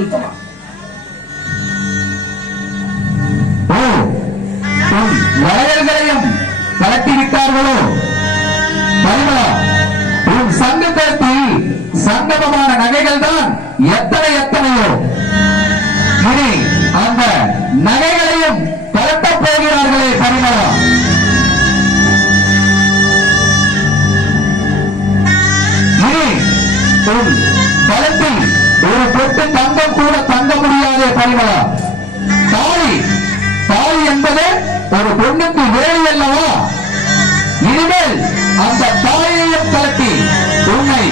சுத்தமா வளையல்களையும் கலட்டிவிட்டார்களோ? பரிமளா, உன் சங்கத்தில் சங்கமமான நகைகள் தான் எத்தனையோ. இனி அந்த நகைகளையும் கலட்டப் போகிறார்களே பரிமளா. இனி உன் கலத்தில் ஒரு பொட்டு தங்கம் கூட தங்க முடியாதே பரிமளா. தாலி என்பது ஒரு பொண்ணுக்கு வேலை அல்லவா? இனிமேல் அந்த தாயையும் கலட்டி உன்னை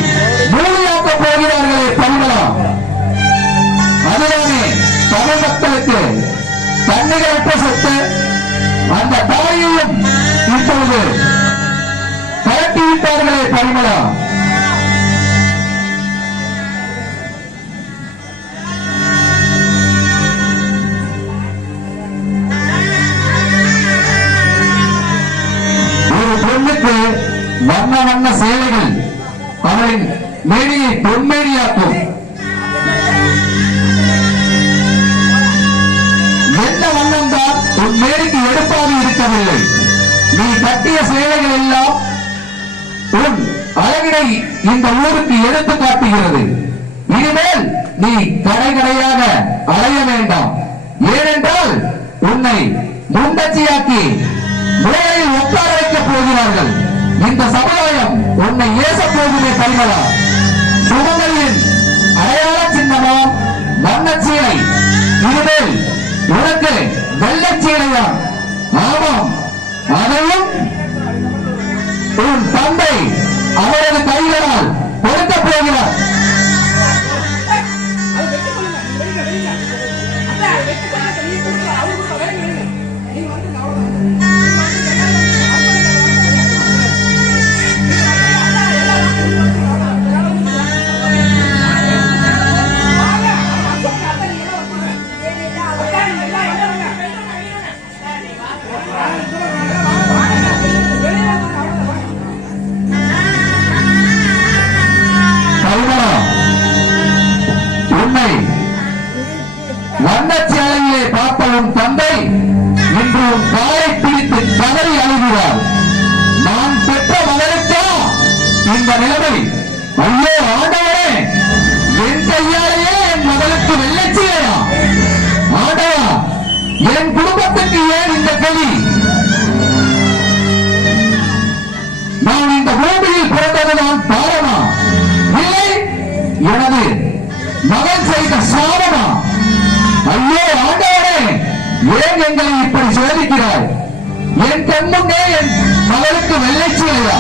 மூலியாக்க போகிறார்களே பரிமளா. அதுதானே தமிழ் மக்களுக்கு தன்னிகரற்ற சொத்து. அந்த தாயையும் இப்பொழுது கலட்டிவிட்டார்களே பரிமளா. வண்ண வண்ண சேலைகள் அவரின் மேனியை பொன்மேனியாக்கும். எந்த வண்ணம் தான் உன் மேனிக்கு எடுப்பாக இருக்கவில்லை. நீ கட்டிய சேலைகள் எல்லாம் உன் அழகினை இந்த ஊருக்கு எடுத்து காட்டுகிறது. இனிமேல் நீ கடையாக அலைய வேண்டாம். ஏனென்றால் உன்னை முண்டச்சியாக்கி முறையில் உட்கார வைக்கப் போகிறார்கள். இந்த சமுதாயம் உன்னை ஏச போகுமே பரிமளா. சுமங்கலியின் அடையாள சின்னமாம் வண்ணச்சீலை இனிமேல் உனக்கு வெள்ளச்சீலையா? ஆமாம், அதையும் உன் தந்தை அவரது கைகளால் கொடுக்கப் போகிறார். உன்னை வண்ணச்சேலையிலே பார்ப்பதும் தந்தை இன்று உன் காலை பிடித்து கதறி அழுகிறார். நான் பெற்ற மகனுக்கா இந்த நிலைமை? ஐயோ ஆண்டவரே, என் கையாலேயே என் மகளுக்கு வெள்ளச்சீலையா? ஆண்டவா, என் குடும்பத்துக்கு ஏன் இந்த கதி? நான் இந்த பூமியில் பிறந்ததுதான் பாரமா, இல்லை எனது மகன் செய்த சாபமா? ஐயோ ஆண்டவரே, ஏன் எங்களை இப்படி சோதிக்கிறாய்? என் கண்முன்னே என் மகளுக்கு வெள்ளைச்சீலையா?